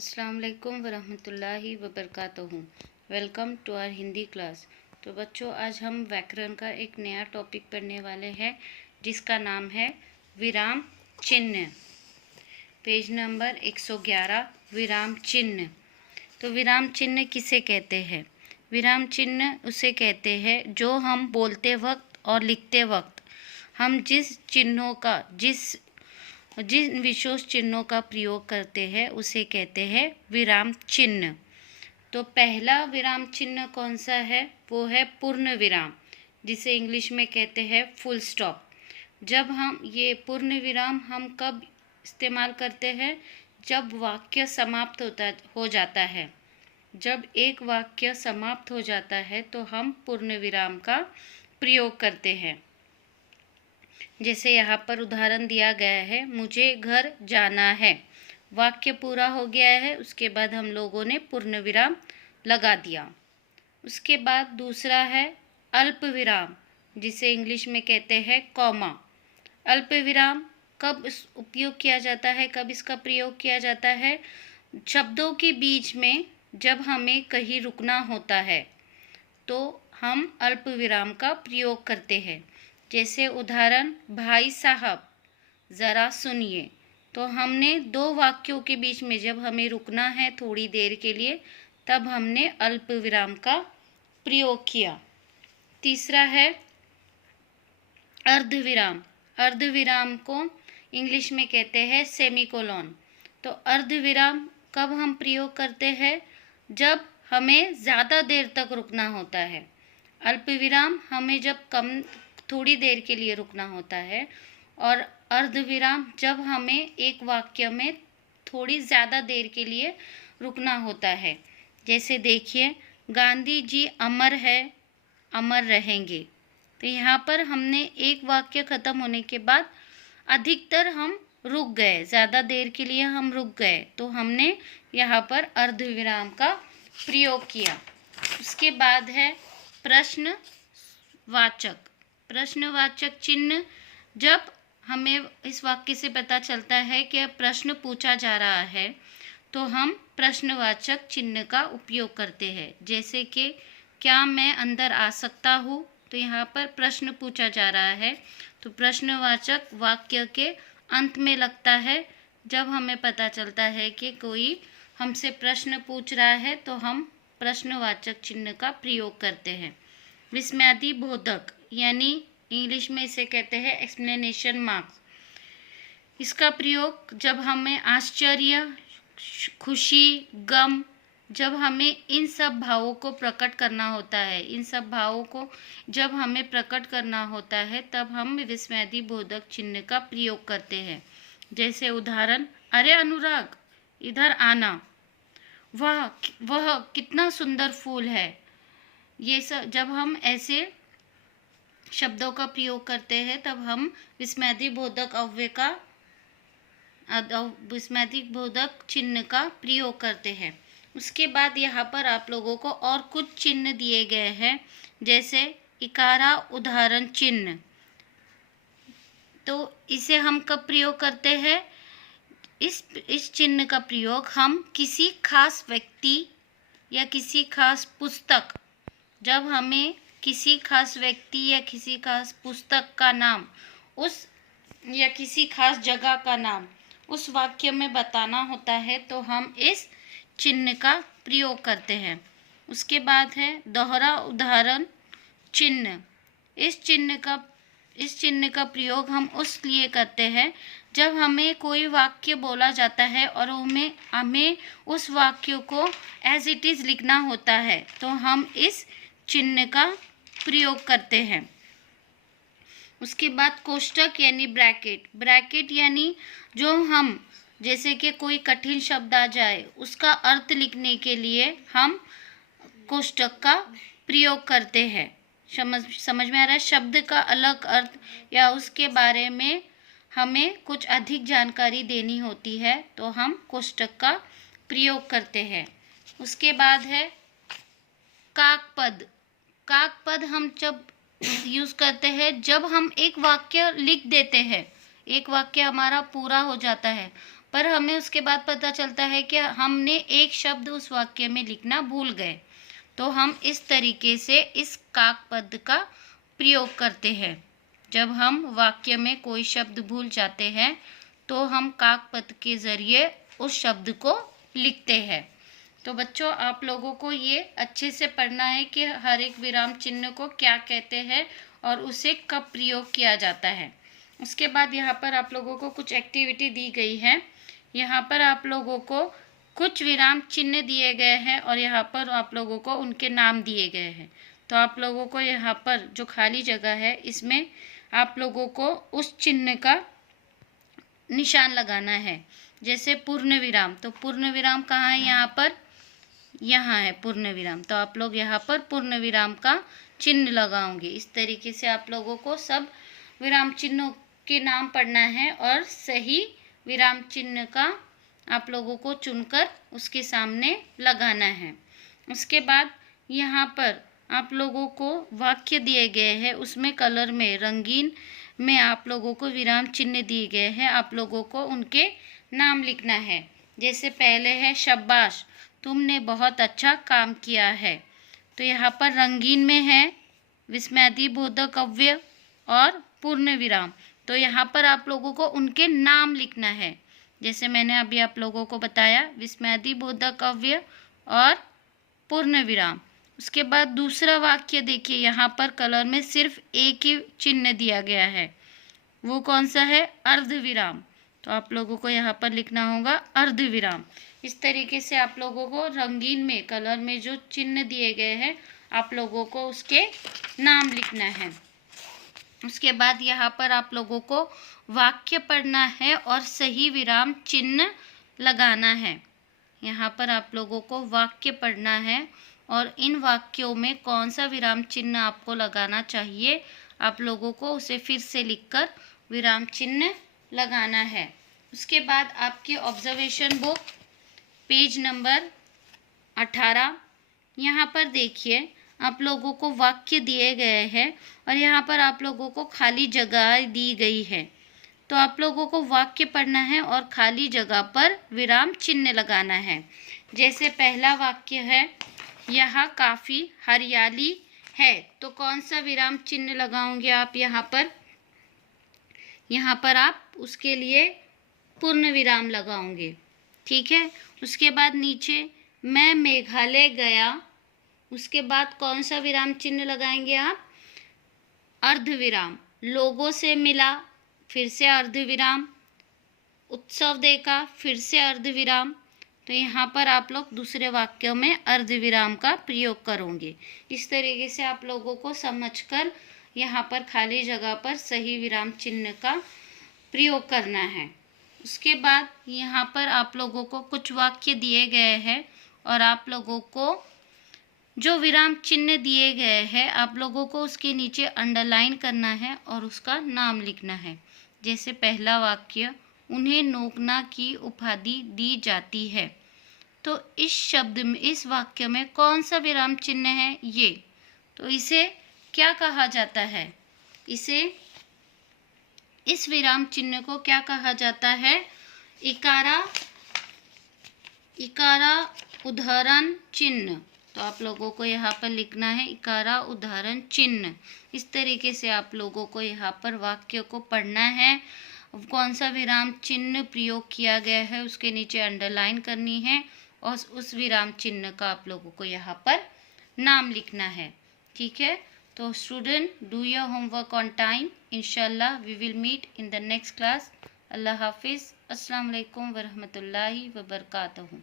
अस्सलाम वालेकुम वरहमतुल्लाहि वबरकातुहू। Welcome to our Hindi class. तो बच्चों, आज हम व्याकरण का एक नया टॉपिक पढ़ने वाले हैं जिसका नाम है विराम चिन्ह। पेज नंबर 111, विराम चिन्ह। तो विराम चिन्ह किसे कहते हैं? विराम चिन्ह उसे कहते हैं जो हम बोलते वक्त और लिखते वक्त हम जिन विशेष चिन्हों का प्रयोग करते हैं उसे कहते हैं विराम चिन्ह। तो पहला विराम चिन्ह कौन सा है? वो है पूर्ण विराम, जिसे इंग्लिश में कहते हैं फुल स्टॉप। जब हम ये पूर्ण विराम हम कब इस्तेमाल करते हैं? जब वाक्य समाप्त हो जाता है। जब एक वाक्य समाप्त हो जाता है तो हम पूर्ण विराम का प्रयोग करते हैं। जैसे यहाँ पर उदाहरण दिया गया है, मुझे घर जाना है। वाक्य पूरा हो गया है, उसके बाद हम लोगों ने पूर्ण विराम लगा दिया। उसके बाद दूसरा है अल्प विराम, जिसे इंग्लिश में कहते हैं कॉमा। अल्प विराम कब उपयोग किया जाता है, कब इसका प्रयोग किया जाता है? शब्दों के बीच में जब हमें कहीं रुकना होता है तो हम अल्प विराम का प्रयोग करते हैं। जैसे उदाहरण, भाई साहब ज़रा सुनिए। तो हमने दो वाक्यों के बीच में जब हमें रुकना है थोड़ी देर के लिए, तब हमने अल्प विराम का प्रयोग किया। तीसरा है अर्धविराम। अर्धविराम को इंग्लिश में कहते हैं सेमीकोलन। तो अर्धविराम कब हम प्रयोग करते हैं? जब हमें ज़्यादा देर तक रुकना होता है। अल्प विराम हमें जब थोड़ी देर के लिए रुकना होता है, और अर्धविराम जब हमें एक वाक्य में थोड़ी ज़्यादा देर के लिए रुकना होता है। जैसे देखिए, गांधी जी अमर है, अमर रहेंगे। तो यहाँ पर हमने एक वाक्य ख़त्म होने के बाद अधिकतर हम रुक गए, ज़्यादा देर के लिए हम रुक गए, तो हमने यहाँ पर अर्धविराम का प्रयोग किया। उसके बाद है प्रश्नवाचक। प्रश्नवाचक चिन्ह, जब हमें इस वाक्य से पता चलता है कि प्रश्न पूछा जा रहा है तो हम प्रश्नवाचक चिन्ह का उपयोग करते हैं। जैसे कि क्या मैं अंदर आ सकता हूँ? तो यहाँ पर प्रश्न पूछा जा रहा है, तो प्रश्नवाचक वाक्य के अंत में लगता है। जब हमें पता चलता है कि कोई हमसे प्रश्न पूछ रहा है तो हम प्रश्नवाचक चिन्ह का प्रयोग करते हैं। विस्मयादि बोधक, यानी इंग्लिश में इसे कहते हैं एक्सप्लेनेशन मार्क्स। इसका प्रयोग जब हमें आश्चर्य, खुशी, गम, जब हमें इन सब भावों को प्रकट करना होता है, इन सब भावों को जब हमें प्रकट करना होता है, तब हम विस्मयादि बोधक चिन्ह का प्रयोग करते हैं। जैसे उदाहरण, अरे अनुराग इधर आना, वह कितना सुंदर फूल है। ये सब जब हम ऐसे शब्दों का प्रयोग करते हैं तब हम विस्मयादि बोधक चिन्ह का प्रयोग करते हैं। उसके बाद यहाँ पर आप लोगों को और कुछ चिन्ह दिए गए हैं, जैसे इकारा उदाहरण चिन्ह। तो इसे हम कब प्रयोग करते हैं? इस चिन्ह का प्रयोग हम किसी खास व्यक्ति या किसी खास पुस्तक, जब हमें किसी खास व्यक्ति या किसी खास पुस्तक का नाम या किसी खास जगह का नाम उस वाक्य में बताना होता है, तो हम इस चिन्ह का प्रयोग करते हैं। उसके बाद है दोहरा उदाहरण चिन्ह। इस चिन्ह का प्रयोग हम उस लिए करते हैं जब हमें कोई वाक्य बोला जाता है और हमें उस वाक्य को एज इट इज़ लिखना होता है, तो हम इस चिन्ह का प्रयोग करते हैं। उसके बाद कोष्टक यानी ब्रैकेट। ब्रैकेट यानी जो हम, जैसे कि कोई कठिन शब्द आ जाए, उसका अर्थ लिखने के लिए हम कोष्टक का प्रयोग करते हैं। समझ में आ रहा है? शब्द का अलग अर्थ या उसके बारे में हमें कुछ अधिक जानकारी देनी होती है तो हम कोष्टक का प्रयोग करते हैं। उसके बाद है काकपद। काकपद हम जब यूज़ करते हैं जब हम एक वाक्य लिख देते हैं, एक वाक्य हमारा पूरा हो जाता है पर हमें उसके बाद पता चलता है कि हमने एक शब्द उस वाक्य में लिखना भूल गए, तो हम इस तरीके से इस काक पद का प्रयोग करते हैं। जब हम वाक्य में कोई शब्द भूल जाते हैं तो हम काक पद के ज़रिए उस शब्द को लिखते हैं। तो बच्चों, आप लोगों को ये अच्छे से पढ़ना है कि हर एक विराम चिन्ह को क्या कहते हैं और उसे कब प्रयोग किया जाता है। उसके बाद यहाँ पर आप लोगों को कुछ एक्टिविटी दी गई है। यहाँ पर आप लोगों को कुछ विराम चिन्ह दिए गए हैं और यहाँ पर आप लोगों को उनके नाम दिए गए हैं। तो आप लोगों को यहाँ पर जो खाली जगह है इसमें आप लोगों को उस चिन्ह का निशान लगाना है। जैसे पूर्ण विराम, तो पूर्ण विराम कहाँ है? यहाँ पर, यहाँ है पूर्ण विराम। तो आप लोग यहाँ पर पूर्ण विराम का चिन्ह लगाओगे। इस तरीके से आप लोगों को सब विराम चिन्हों के नाम पढ़ना है और सही विराम चिन्ह का आप लोगों को चुनकर उसके सामने लगाना है। उसके बाद यहाँ पर आप लोगों को वाक्य दिए गए हैं, उसमें कलर में रंगीन में आप लोगों को विराम चिन्ह दिए गए हैं। आप लोगों को उनके नाम लिखना है। जैसे पहले है शाबाश, तुमने बहुत अच्छा काम किया है। तो यहाँ पर रंगीन में है विस्मयादिबोधक अव्यय और पूर्ण विराम। तो यहाँ पर आप लोगों को उनके नाम लिखना है। जैसे मैंने अभी आप लोगों को बताया, विस्मयादिबोधक अव्यय और पूर्ण विराम। उसके बाद दूसरा वाक्य देखिए, यहाँ पर कलर में सिर्फ एक ही चिन्ह दिया गया है। वो कौन सा है? अर्धविराम। तो आप लोगों को यहाँ पर लिखना होगा अर्धविराम। इस तरीके से आप लोगों को रंगीन में कलर में जो चिन्ह दिए गए हैं आप लोगों को उसके नाम लिखना है। उसके बाद यहाँ पर आप लोगों को वाक्य पढ़ना है और सही विराम चिन्ह लगाना है। यहाँ पर आप लोगों को वाक्य पढ़ना है और इन वाक्यों में कौन सा विराम चिन्ह आपको लगाना चाहिए, आप लोगों को उसे फिर से लिखकर विराम चिन्ह लगाना है। उसके बाद आपके ऑब्जर्वेशन बुक पेज नंबर 18, यहाँ पर देखिए आप लोगों को वाक्य दिए गए हैं और यहाँ पर आप लोगों को खाली जगह दी गई है। तो आप लोगों को वाक्य पढ़ना है और खाली जगह पर विराम चिन्ह लगाना है। जैसे पहला वाक्य है, यहाँ काफ़ी हरियाली है। तो कौन सा विराम चिन्ह लगाओगे आप यहाँ पर? यहाँ पर आप उसके लिए पूर्ण विराम लगाओगे। ठीक है। उसके बाद नीचे मैं मेघालय गया, उसके बाद कौन सा विराम चिन्ह लगाएंगे आप? अर्धविराम। लोगों से मिला, फिर से अर्धविराम। उत्सव देखा, फिर से अर्धविराम। तो यहाँ पर आप लोग दूसरे वाक्यों में अर्धविराम का प्रयोग करोगे। इस तरीके से आप लोगों को समझकर यहाँ पर खाली जगह पर सही विराम चिन्ह का प्रयोग करना है। उसके बाद यहाँ पर आप लोगों को कुछ वाक्य दिए गए हैं और आप लोगों को जो विराम चिन्ह दिए गए हैं आप लोगों को उसके नीचे अंडरलाइन करना है और उसका नाम लिखना है। जैसे पहला वाक्य, उन्हें नोकना की उपाधि दी जाती है। तो इस शब्द में, इस वाक्य में कौन सा विराम चिन्ह है? ये। तो इसे क्या कहा जाता है? इस विराम चिन्ह को क्या कहा जाता है? इकारा उदाहरण चिन्ह। तो आप लोगों को यहाँ पर लिखना है इकारा उदाहरण चिन्ह। इस तरीके से आप लोगों को यहाँ पर वाक्य को पढ़ना है। कौन सा विराम चिन्ह प्रयोग किया गया है उसके नीचे अंडरलाइन करनी है और उस विराम चिन्ह का आप लोगों को यहाँ पर नाम लिखना है। ठीक है। तो student, do your homework on time. इंशाल्लाह we will meet in the next class. अल्लाह हाफिज़। अस्सलाम वालेकुम वरहमतुल्लाहि वबरकातुहू।